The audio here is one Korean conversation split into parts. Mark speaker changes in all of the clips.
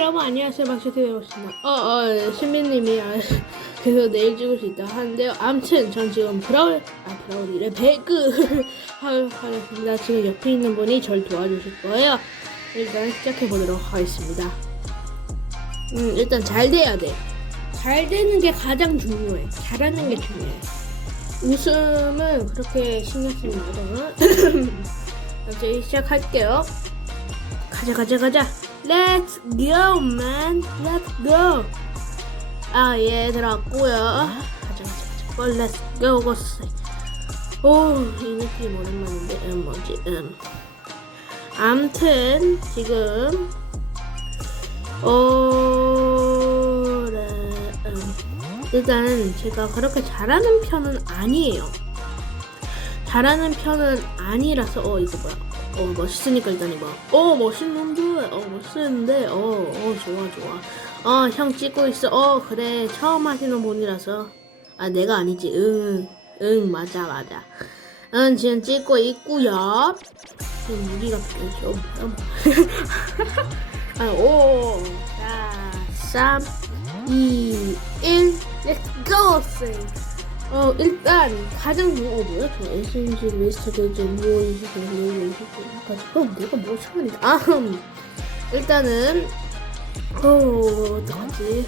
Speaker 1: 여러분 안녕하세요. 박시태의 반갑습니다. 어어 신비님이 아, 그래서 내일 찍을 수 있다 하는데요. 암튼 전 지금 브라울 아 브라울이래. 배그 하- 하겠습니다. 지금 옆에 있는 분이 절 도와주실 거예요. 일단 시작해 보도록 하겠습니다. 음 일단 잘 돼야 돼잘 되는 게 가장 중요해. 잘하는 게 중요해. 웃음은 그렇게 신경 쓰지 말고 이제 시작할게요. 가자 가자 가자 Let's go man. Let's go. 아 얘들아 꼬야 가자 가자 가자 Let's go 고스 오 이 느낌 오랜만인데 음 뭐지 음. 암튼 지금 어 네, 음. 일단 제가 그렇게 잘하는 편은 아니에요. 잘하는 편은 아니라서 어 이거 뭐야 어 멋있으니까 일단 이거 어 멋있는데 어 멋있는데 어 어 좋아 좋아. 어형 찍고 있어. 어 그래. 처음 하시는 분이라서. 아 내가 아니지. 응응 맞아 맞아. 응 지금 찍고 있구요. 지금 무기가 필요죠. 아오 자 3 2 1 렛츠 고 어 일단 가장 중- 어 뭐야? 저 SNG 리스트 대제 뭐 이시죠 뭐 이시죠 그럼 내가 뭐 처음이다 아 흠. 일단은 어 어떡하지?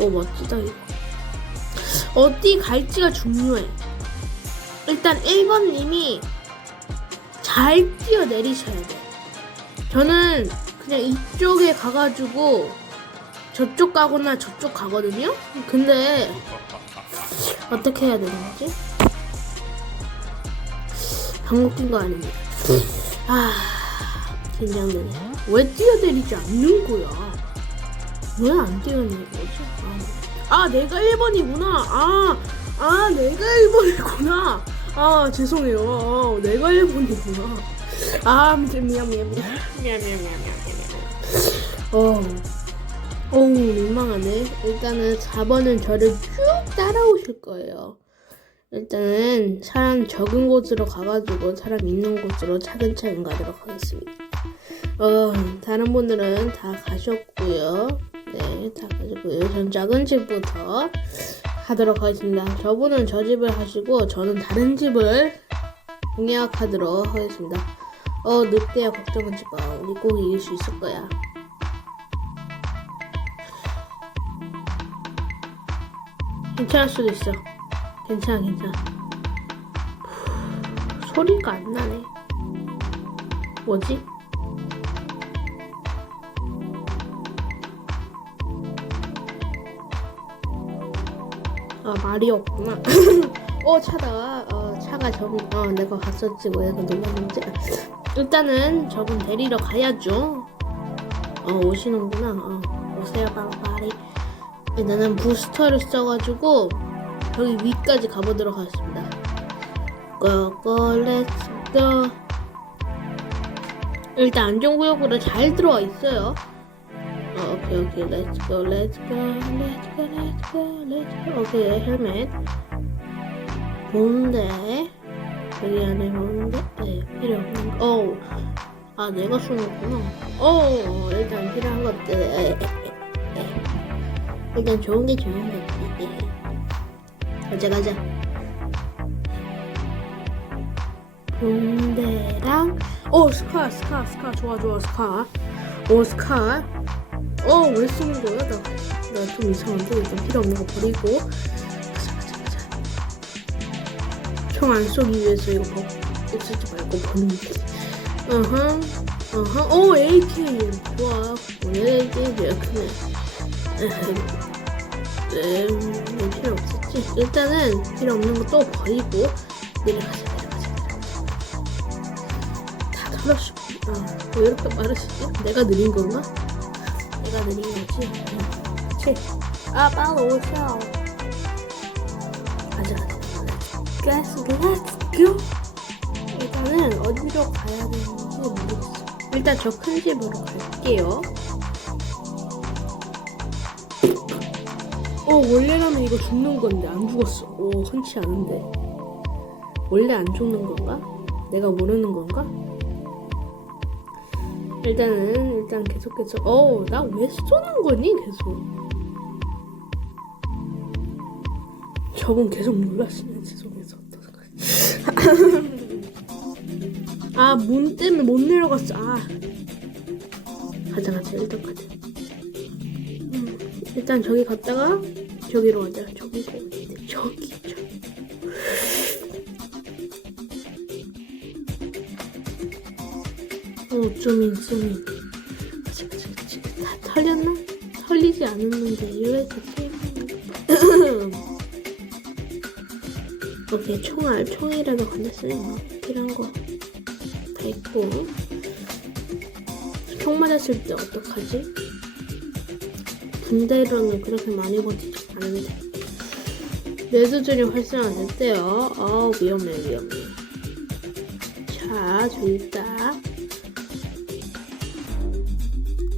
Speaker 1: 어 멋지다 이거. 어디 갈지가 중요해. 일단 1번 님이 잘 뛰어내리셔야 돼. 저는 그냥 이쪽에 가가지고 저쪽 가거나 저쪽 가거든요? 근데 어떻게 해야 되는지? 방금 뛴거 아닙니다. 아, 긴장되네. 왜 뛰어내리지 않는 거야? 왜 안 뛰어내는 거지? 아, 아, 내가 1번이구나. 아, 아, 내가 1번이구나. 아, 죄송해요. 아, 내가 1번이구나. 아, 미안, 미안, 미안. 미안, 미안, 미안, 미안. 미안, 미안. 어. 어우 민망하네. 일단은 4번은 저를 쭉 따라오실 거예요. 일단은 사람 적은 곳으로 가가지고 사람 있는 곳으로 차근차근 가도록 하겠습니다. 어 다른 분들은 다 가셨고요. 네다 가셨고요. 전 작은 집부터 하도록 하겠습니다. 저분은 저 집을 하시고 저는 다른 집을 공략하도록 하겠습니다. 어 늑대야 걱정하지 마. 우리 꼭 이길 수 있을 거야 괜찮을 수도 있어. 괜찮아, 괜찮아. 후, 소리가 안 나네. 뭐지? 아, 말이 없구나. 어, 차다. 어, 차가 저분, 어, 내가 갔었지. 뭐, 내가 놀랐는지. 일단은 저분 데리러 가야죠. 어, 오시는구나. 어, 오세요, 빨리빨리. 나는 부스터를 써가지고 여기 위까지 가보도록 하겠습니다. 고고 렛츠고 일단 안전구역으로 잘 들어와 있어요. 어, 오케이 오케이 렛츠고 렛츠고 렛츠고 렛츠고 렛츠고 오케이 헬멧 보는데 여기 안에 보는데 네 필요 없는 거. 어우 아 내가 쏘는구나. 어 일단 필요한 것들. 일단 좋은 게 좋은 거지. 가자 가자. 붕대랑 어 스카 스카 스카 좋아 좋아 스카. 오 스카. 어왜 쓰는 거야 나? 나 좀 이상한데 일단 필요 없는 거 버리고. 가자 가자 가자. 총 안 쏘기 위해서 이거 버 쓰지 말고 버리는 게. 어허 어허 오 AK 좋아 오늘 크네. 네, 음, 필요 없었지. 일단은 필요 없는 거 또 버리고 내려가자, 내려가자, 내려가자. 다 털었어. 아, 왜 이렇게 빠르시지? 내가 느린 건가? 내가 느린 거지? 응. 치. 아, 빨리 오세요. 가자, 가자. Guys, let's go. 일단은 어디로 가야 되는지 모르겠어. 일단 저 큰 집으로 갈게요. 어 원래라면 이거 죽는 건데 안 죽었어. 오 흔치 않은데. 원래 안 죽는 건가? 내가 모르는 건가? 일단은 일단 계속해서 어나 왜 쏘는 거니? 계속. 저분 계속 놀라시네. 죄송해서 아문 때문에 못 내려갔어. 아. 가자 가자. 일단 가자. 음, 일단 저기 갔다가 저기로 가자 어딘데 저기 저기 어, 좀인, 좀인. 다 털렸나? 털리지 않았는데, 왜 이렇게. 오케이, 총알, 총이라도 건졌으니 뭐, 필요한 거 다 있고. 총 맞았을 때 어떡하지? 군대로는 그렇게 많이 버티지 않은데. 레드존이 활성화 됐대요. 어, 위험해, 위험해. 자, 저기 있다.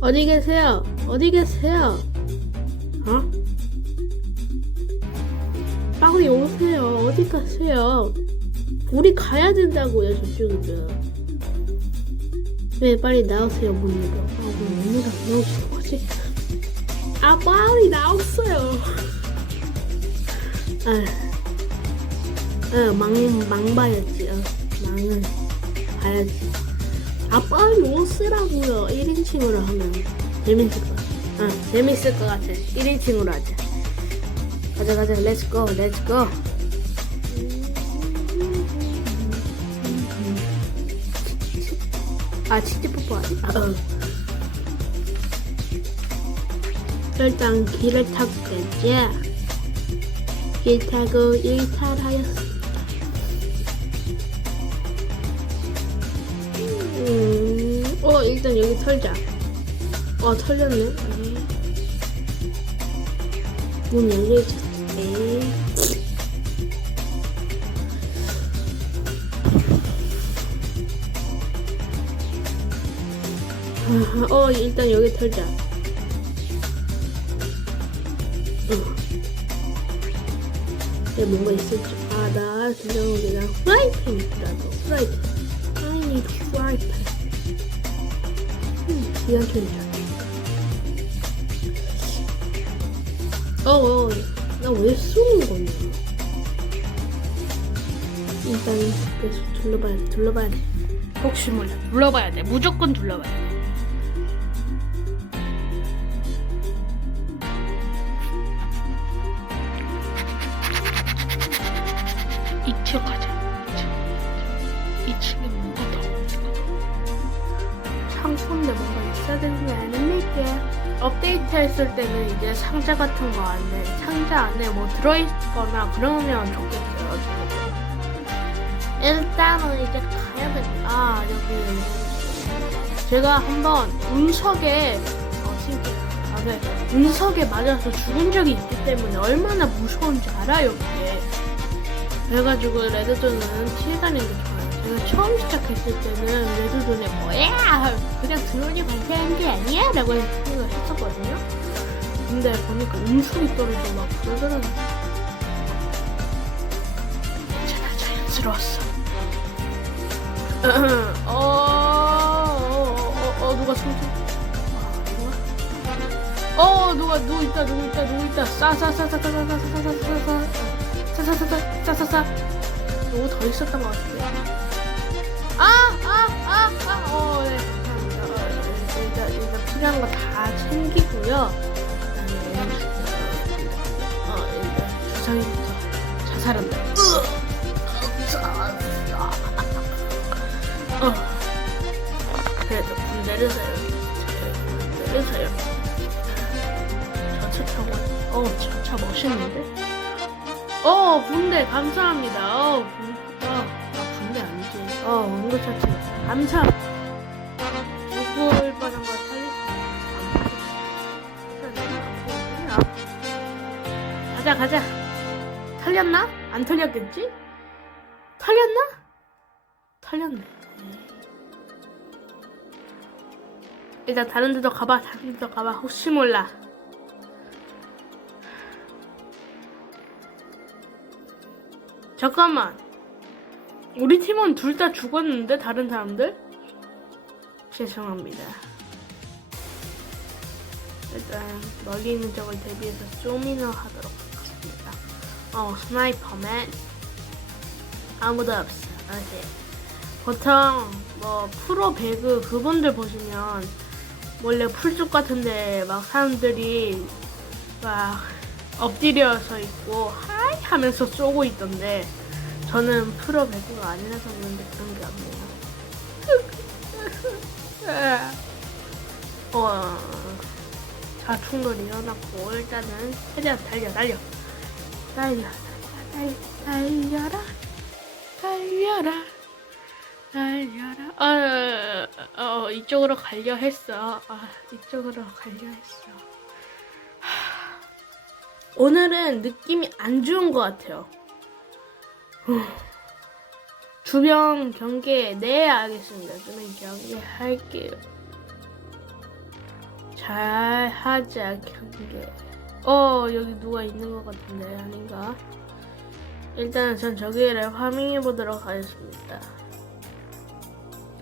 Speaker 1: 어디 계세요? 어디 계세요? 어? 빨리 오세요. 어디 가세요? 우리 가야 된다고요, 저쪽으로. 네, 빨리 나오세요, 문 열어. 아, 문안 나오시는 거지? 아, 빨리 나오세요. 아, 어, 망, 망 봐야지. 어, 망은 봐야지. 아 빨리 오시라고요 1인칭으로 하면 재밌을 것 같아 응 재밌을 것 같아 1인칭으로 하자 가자 가자 렛츠고 렛츠고 아 치즈 뽀뽀 하지? 아, 어. 일단 길을 타고 가자 길 타고 일탈하였습니다 음, 어, 일단 여기 털자. 어, 털렸네. 음. 문 열려있었네. 아하, 어, 일단 여기 털자. 네, 뭔가 있을지. 아, 나, 그냥 그냥 프라이팬 있더라고. 프라이팬. I need frypan. 음, 기관총이다. 어, 어, 나왜 쏘는 거냐? 일단 계속 둘러봐야 돼, 둘러봐야 돼. 혹시 몰라, 둘러봐야 돼. 무조건 둘러봐야 돼. 뭔가 있어야 되는 게 아닙니까? 업데이트 했을 때는 이제 상자 같은 거 안에 상자 안에 뭐 들어있거나 그러면 좋겠어요 지금. 일단은 이제 가야 됩니다 아 여기 제가 한번 운석에 어 신기 아, 네. 운석에 맞아서 죽은 적이 있기 때문에 얼마나 무서운지 알아요 그게 그래가지고 레드존은 피해 다니 제가 처음 시작했을 때는 레드존에 뭐야 그냥 드론이 관계한 게 아니야 라고 생각을 했었거든요. 근데 보니까 음속이 떨어지고 막 그러더라고요. 제가 자연스러웠어. 어, 어, 어, 어, 어, 누가? 아, 누가? 어, 누가, 누구 있다, 누구 있다, 누구 있다. 싸싸싸싸싸싸싸싸싸싸. 싸싸싸싸 싸싸싸 너무 더 있었던 것 같아요. 아, 아, 아, 아, 어, 네, 감사합니다. 어, 일단, 일단 필요한 거 다 챙기고요. 그다음에, 어, 일단 주사위부터 자살한다. 어, 그래도. 군 내리세요. 저차 타고, 어, 저차 멋있는데? 어 군대 감사합니다. 어, 군대. 어 응급처치 감사. 죽을 뻔한 거 살릴 수 가자 가자. 털렸나? 안 털렸겠지? 털렸나? 털렸네. 일단 다른 데도 가봐. 다른 데도 가봐. 혹시 몰라. 잠깐만. 우리 팀원 둘 다 죽었는데 다른 사람들? 죄송합니다. 일단 멀리 있는 적을 대비해서 zoom인을 하도록 하겠습니다. 어 스나이퍼맨 아무도 없어. 오케이. 보통 뭐 프로 배그 그분들 보시면 원래 풀숲 같은데 막 사람들이 막 엎드려서 있고 하이 하면서 쏘고 있던데 저는 프로 배구가 아니라서 그런데 그런 게 없네요. 어, 자충돌 일어났고 일단은 최대한 달려 달려. 달려 달려 달려라. 달려라. 달려라. 어, 어 이쪽으로 가려 했어. 아 이쪽으로 가려 했어. 하, 오늘은 느낌이 안 좋은 것 같아요. 후. 주변 경계 네 알겠습니다. 저는 경계 할게요. 잘 하자 경계. 어 여기 누가 있는 것 같은데 아닌가? 일단은 전 저기를 파밍해 보도록 하겠습니다.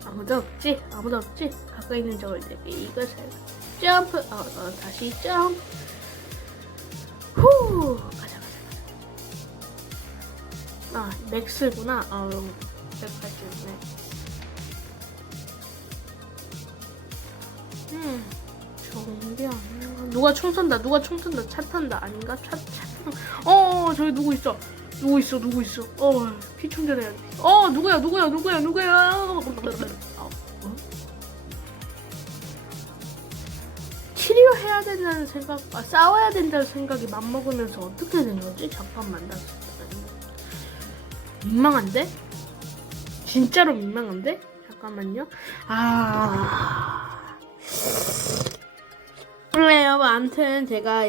Speaker 1: 아무도 없지? 아무도 없지? 가까이 있는 적을 대비 이것을 점프! 어, 어 다시 점프! 후 아 맥스구나. 아 180네. 음 좋은데 아닌가 누가 총 쏜다 누가 총 쏜다. 차 탄다 아닌가? 차, 차 탄다. 어 저기 누구 있어? 누구 있어 누구 있어? 어 피 충전해야 돼 어 누구야 누구야 누구야 누구야? 아, 어? 치료해야 된다는 생각 아 싸워야 된다는 생각이 맘먹으면서 어떻게 된 거지? 잠깐만 나 민망한데 진짜로 민망한데 잠깐만요 아 그래요 뭐 아무튼 제가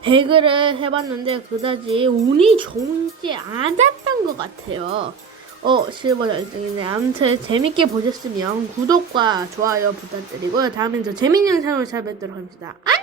Speaker 1: 배그를 해봤는데 그다지 운이 좋은지 않았던 것 같아요. 어 실버 열등이네. 아무튼 재밌게 보셨으면 구독과 좋아요 부탁드리고요. 다음엔 더 재밌는 영상으로 찾아뵙도록 합니다. 안녕.